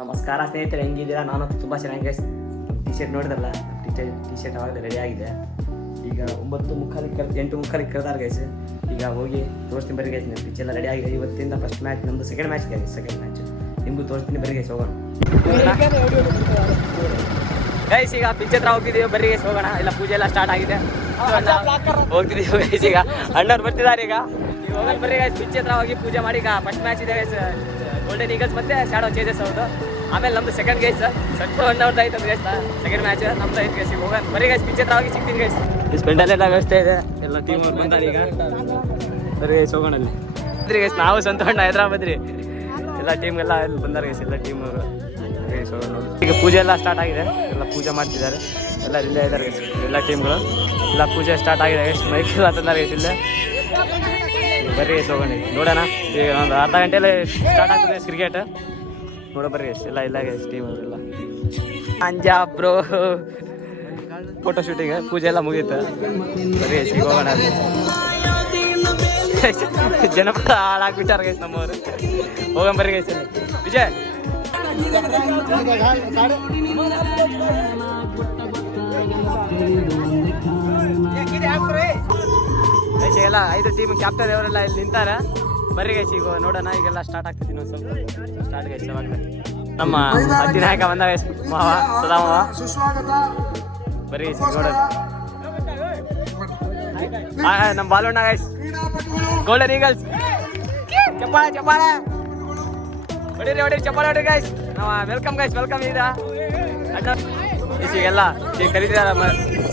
ನಮಸ್ಕಾರ ಸ್ನೇಹಿತರೆ, ಹೆಂಗಿದ್ದೀರಾ? ನಾನು ತುಂಬ ಚೆನ್ನಾಗಿ ಟಿ ಶರ್ಟ್ ನೋಡಿದ್ರಲ್ಲ, ಟಿ ಶರ್ಟ್ ಆವಾಗಲೇ ರೆಡಿ ಆಗಿದೆ. ಈಗ 8:30 ಕರೆದಾರ ಗೈಸ್. ಈಗ ಹೋಗಿ ತೋರಿಸ್ತೀನಿ ಬರ್ರಿ ಗೈಸ್. ಪಿಚ್ ಎಲ್ಲ ರೆಡಿ ಆಗಿದೆ. ಇವತ್ತಿಂದ ಫಸ್ಟ್ ಮ್ಯಾಚ್ ನಮ್ಮದು, ಸೆಕೆಂಡ್ ಮ್ಯಾಚ್ ನಿಮಗೂ ತೋರಿಸ್ತೀನಿ ಬರ್ರಿ ಗೈಸ್, ಹೋಗೋಣ ಗೈಸ್. ಈಗ ಪಿಚ್ ಹತ್ರ ಹೋಗ್ತಿದ್ದೀವಿ, ಬರ್ರಿ ಗೈಸ್ ಹೋಗೋಣ. ಇಲ್ಲ ಪೂಜೆ ಎಲ್ಲ ಸ್ಟಾರ್ಟ್ ಆಗಿದೆ, ಹೋಗ್ತಿದ್ದೀವಿ ಗೈಸ್. ಈಗ ಅಣ್ಣವ್ರು ಬರ್ತಿದ್ದಾರೆ. ಈಗ ಹೋಗೋಣ ಬರ್ರಿ ಗೈಸ್. ಪಿಚ್ ಹತ್ರ ಹೋಗಿ ಪೂಜೆ ಮಾಡಿ. ಈಗ ಫಸ್ಟ್ ಮ್ಯಾಚ್ ಇದೆ ಗೈಸ್, ಗೋಲ್ಡನ್ ಈಗಲ್ಸ್ ಮತ್ತೆ ಶಾಡೋ ಚೇಜಸ್ ಅವ್ರದ್ದು. ಆಮೇಲೆ ನಮ್ದು ಸೆಕೆಂಡ್ ಗೈಸ್, ಸೆಟ್ ಅವ್ರದ್ದು ಆಯ್ತು ಗೈಸ್. ಸೆಕೆಂಡ್ ಮ್ಯಾಚ್ ನಮ್ದು ಐದು ಗೈಸ್. ಹೋಗೋಣ ಬರೀ ಗೈಸ್, ಪಿಚ್ ಹತ್ರ ಹೋಗಿ ಸಿಗ್ತೀನಿ ಗೈಸ್. ಸ್ಪೆಂಡಲ್ಲೆಲ್ಲ ವ್ಯವಸ್ಥೆ ಇದೆ, ಎಲ್ಲ ಟೀಮ್ ಅವ್ರು ಬಂದಾರೆ. ಈಗ ಬರೀ ಗೈಸ್ ಹೋಗೋಣ ಅಲ್ಲಿ ಗೈಸ್. ನಾವು ಸ್ವಂತ ಹೈದ್ರಾಬಾದ್ ರೀ, ಎಲ್ಲ ಟೀಮ್ ಎಲ್ಲ ಇಲ್ಲಿ ಬಂದಾರೆ ಗೈಸ್, ಎಲ್ಲ ಟೀಮ್ ಅವರು ಗೈಸ್ ಹೋಗೋಣ. ಈಗ ಪೂಜೆ ಎಲ್ಲ ಸ್ಟಾರ್ಟ್ ಆಗಿದೆ, ಎಲ್ಲ ಪೂಜೆ ಮಾಡ್ತಿದ್ದಾರೆ, ಎಲ್ಲ ಇಲ್ಲೇ ಇದ್ದಾರೆ ಗೈಸ್. ಎಲ್ಲ ಟೀಮ್ಗಳು ಎಲ್ಲ ಪೂಜೆ ಸ್ಟಾರ್ಟ್ ಆಗಿದೆ ಗೈಸ್. ಮೈಕ್ ಎಲ್ಲ ತಂದಾರೆ ಗೈಸ್ ಇಲ್ಲೇ. ಬರ್ರಿ ಗೈಸ್ ಹೋಗೋಣ, ನೋಡೋಣ. ಈಗ ಒಂದು ಅರ್ಧ ಗಂಟೆಯಲ್ಲಿ ಸ್ಟಾರ್ಟ್ ಆಗ್ತದೆ ಕ್ರಿಕೆಟ್, ನೋಡೋ ಬರ್ರಿ ಗೈಸ್. ಎಲ್ಲ ಇಲ್ಲ ಗೈಸ್ ಟೀಮ್ ಅವರೆಲ್ಲ. ಅಂಜಾ ಬ್ರೋ ಫೋಟೋ ಶೂಟಿಂಗ್, ಪೂಜೆ ಎಲ್ಲ ಮುಗೀತು. ಬರ್ರಿ ಗೈಸ್ ಈಗ ಹೋಗೋಣ. ಜನಪದ ಹಾಳಾಗ್ಬಿಟ್ಟಾರ ಗೈಸ್ ನಮ್ಮವರು. ಹೋಗೋಣ ಬರ್ರಿ ಗೈಸ್. ವಿಜಯ್ ಎಲ್ಲ 5 ಟೀಮ್ ಕ್ಯಾಪ್ಟನ್ ಅವರೆಲ್ಲ ಇಲ್ಲಿ ನಿಂತಾರೆ. ಬರ್ರಿ ಗೈಸ್ ಈಗ ನೋಡೋಣ. ಈಗೆಲ್ಲ ಸ್ಟಾರ್ಟ್ ಆಗ್ತದೆ, ಇನ್ನೊಂದು ಸ್ವಲ್ಪ ಸ್ಟಾರ್ಟ್ ಗೈಸ್. ಅವಾಗಲೇ ನಮ್ಮ ಅಧಿನಾಯಕ ಬಂದ ಗೈಸ್, ಮಾವ ಸದಾಮವ. ಬರ್ರಿ ಗೈಸ್ ನೋಡೋಣ. ನಮ್ಮ ಬಾಲಣ್ಣ ಗೈಸ್, ಗೋಲ್ಡನ್ ಈಗಲ್ಸ್. ಚಪ್ಪಾಳೆ ಚಪ್ಪಾಳೆ ಹೊಡೀರಿ ಹೊಡೀರಿ, ಚಪ್ಪಾಳೆ ಹೊಡೀರಿ ಗೈಸ್. ನಾವು ವೆಲ್ಕಮ್ ಗೈಸ್, ವೆಲ್ಕಮ್. ಈಗ ಅಣ್ಣ ಈಗೆಲ್ಲ ಈಗ ಕರೀತಿದಾರ,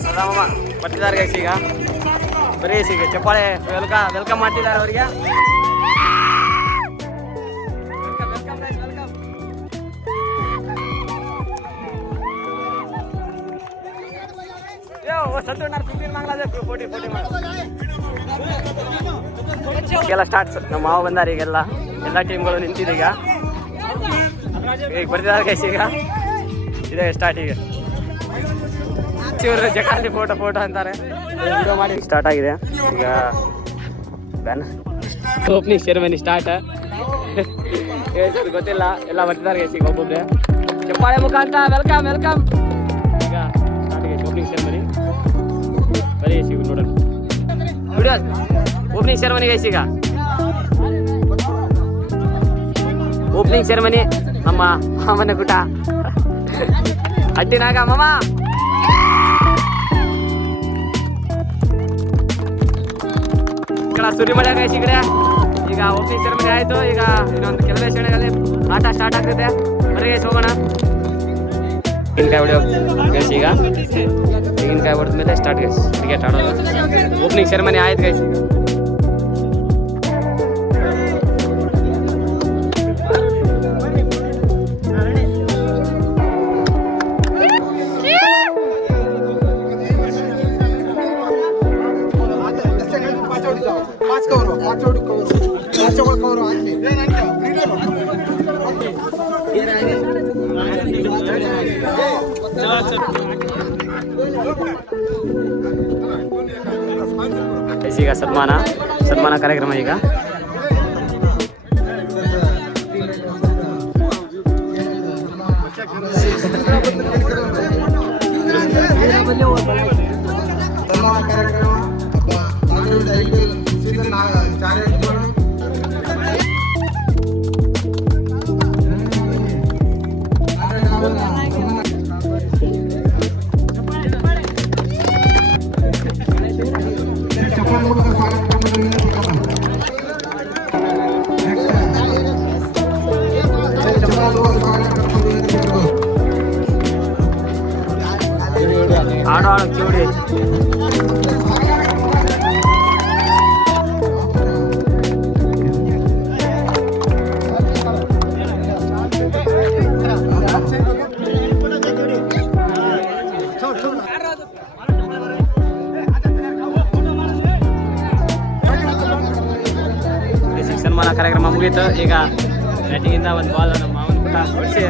ಸದಾಮವ ಬರ್ತಿದ್ದಾರೆ ಗೈಸ್. ಈಗ ಬರೀ ಈಗ ಚಪ್ಪಾಳೆ ವೆಲ್ಕಮ್ ಮಾಡ್ತಿದ್ದಾರೆ ಅವರಿಗೆ. ಈಗೆಲ್ಲ ಸ್ಟಾರ್ಟ್ಸ್. ನಮ್ಮ ಮಾವ ಬಂದಾರ. ಈಗೆಲ್ಲ ಎಲ್ಲ ಟೀಮ್ಗಳು ನಿಂತಿದೆ. ಈಗ ಬರ್ತಿದ್ದಾರೆ ಗೈಸ್. ಈಗ ಇದೆ ಸ್ಟಾರ್ಟ್. ಈಗ ಇವರು ಜಕಾಲಿ ಫೋಟೋ ಅಂತಾರೆ, ವಿಡಿಯೋ ಮಾಡಿ ಸ್ಟಾರ್ಟ್ ಆಗಿದೆ. ಈಗ ಓಪನಿಂಗ್ ಸೆರೆಮನಿ ಸ್ಟಾರ್ಟ್. ಗೊತ್ತಿಲ್ಲ, ಎಲ್ಲ ಬರ್ತಿದ್ದಾರೆ ಗೈಸ್. ಈಗ ಒಬ್ಬೊಬ್ಬರೇ ಚಪ್ಪಾಳೆ ಮುಖಾಂತರ ವೆಲ್ಕಮ್ ವೆಲ್ಕಮ್. ಈಗ ಸ್ಟಾರ್ಟ್ ಆಗಿದೆ ಓಪನಿಂಗ್ ಸೆರೆಮನಿ. ಬರೀ ಗೈಸ್ ಈಗ ನೋಡೋಣ ವಿಡಿಯೋ ಓಪನಿಂಗ್ ಸೆರೆಮನಿ ಗೈಸ್. ಈಗ ಓಪನಿಂಗ್ ಸೆರೆಮನಿ ನಮ್ಮ ಮಾಮನ ಕೂಟ ಅಡ್ಡಿನಾಗ ಮಾಮ. ಸುರಿ ಮಳೆ ಗೈಸ್ ಈ ಕಡೆ. ಈಗ ಓಪನಿಂಗ್ ಸೆರೆಮನಿ ಆಯ್ತು. ಈಗ ಇನ್ನೊಂದು ಕೆಲವೇ ಕ್ಷಣಗಳಲ್ಲಿ ಆಟ ಸ್ಟಾರ್ಟ್ ಆಗ್ತದೆ. ಬರೀ ಗೈಸ್ ಹೋಗೋಣ. ತೆಂಗಿನಕಾಯಿ ಹೊಡೆಯೋ ಗೈಸ್. ಈಗ ತೆಂಗಿನಕಾಯಿ ಹೊಡೆದ ಮೇಲೆ ಸ್ಟಾರ್ಟ್ ಗೈಸ್ ಕ್ರಿಕೆಟ್ ಆಡೋದು. ಓಪನಿಂಗ್ ಸೆರೆಮನಿ ಆಯ್ತು ಗೈಸ್. ಈಗ ಸನ್ಮಾನ ಕಾರ್ಯಕ್ರಮ. ಈಗ ಆಡೋ ಚೂಡಿ. ಸನ್ಮಾನ ಕಾರ್ಯಕ್ರಮ ಮುಗೀತು. ಈಗ ಬ್ಯಾಟಿಂಗಿಂದ ಒಂದು ಬಾಲ್ ನಮ್ಮ ಮಾವನ ಪುಟ್ಟ ಹೊಡಿಸಿ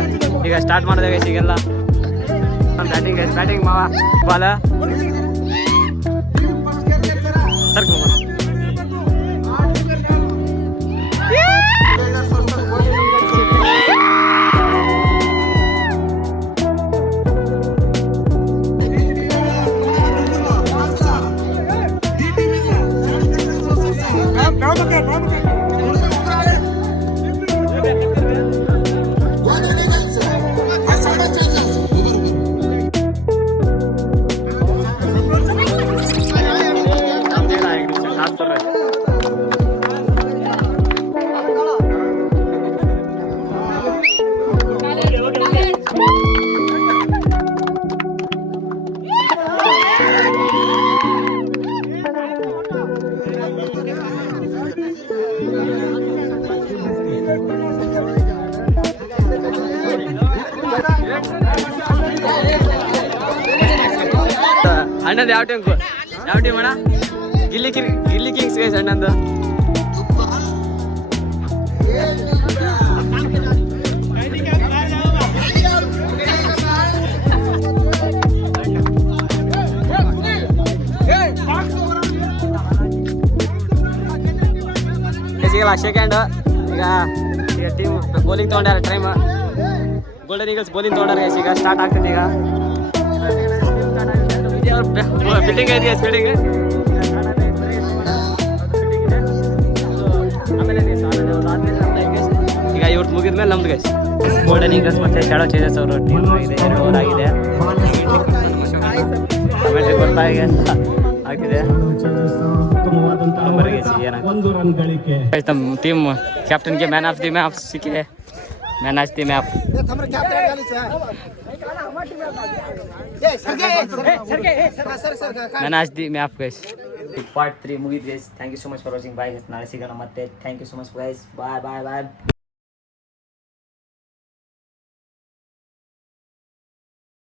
ಈಗ ಸ್ಟಾರ್ಟ್ ಮಾಡಿದೆ ಗೈಸ್. ಈಗೆಲ್ಲ ಬ್ಯಾಟಿಂಗ್ ಮಾವ ಬಾಲ ಸರ್ಕು ಅಣ್ಣಂದು ಯಾವ ಟೀಮ್ ಅಣ್ಣ? ಗಿಲ್ಲಿ ಕಿಂಗ್ಸ್ ಗೈಸ್ ಅಣ್ಣಂದು. ಸಿಗಲ್ಲ ಸೆಕೆಂಡ್. ಈಗ ಟೀಮ್ ಬೌಲಿಂಗ್ ತೊಗೊಂಡ್ಯಾರ ಟೈಮ್. ಗೋಲ್ಡನ್ ಈಗಲ್ಸ್ ಬೌಲಿಂಗ್ ತೊಗೊಂಡಾರ ಈಗ ಸ್ಟಾರ್ಟ್ ಆಗ್ತದೆ. ಈಗ ಫಿಟ್ಟಿಂಗ್ ಇದೆಯಾ ಫೀಲ್ಡಿಂಗ್? ಈಗ ಇವ್ರದ್ದು ಮುಗಿದ್ಮೇಲೆ ನಮ್ದು ಗೈಸ್ ಗೋಲ್ಡನ್ ಈಗಲ್ಸ್ ಮತ್ತೆ ಶಾಡೋ ಚೇಜಸ್ ಅವರು ಟೀಮ್ ಆಗಿದೆ. 2 ಓವರ್ ಆಗಿದೆ. ಆಮೇಲೆ ಗೊತ್ತಾಗಿದೆ ಆಗಿದೆ. ನಮ್ಮ ಟೀಮ್ ಕ್ಯಾಪ್ಟನ್ಗೆ ಮ್ಯಾನ್ ಆಫ್ ದಿ ಮ್ಯಾಪ್ ಸಿಕ್ಕಿದೆ. Man of the map man of the map guys. Part 3 ಮುಗಿದ್ guys. Thank you so much for watching. Bye guys, ನಾಳೆ ಸಿಗೋಣ ಮತ್ತೆ. Thank you so much guys. Bye bye bye.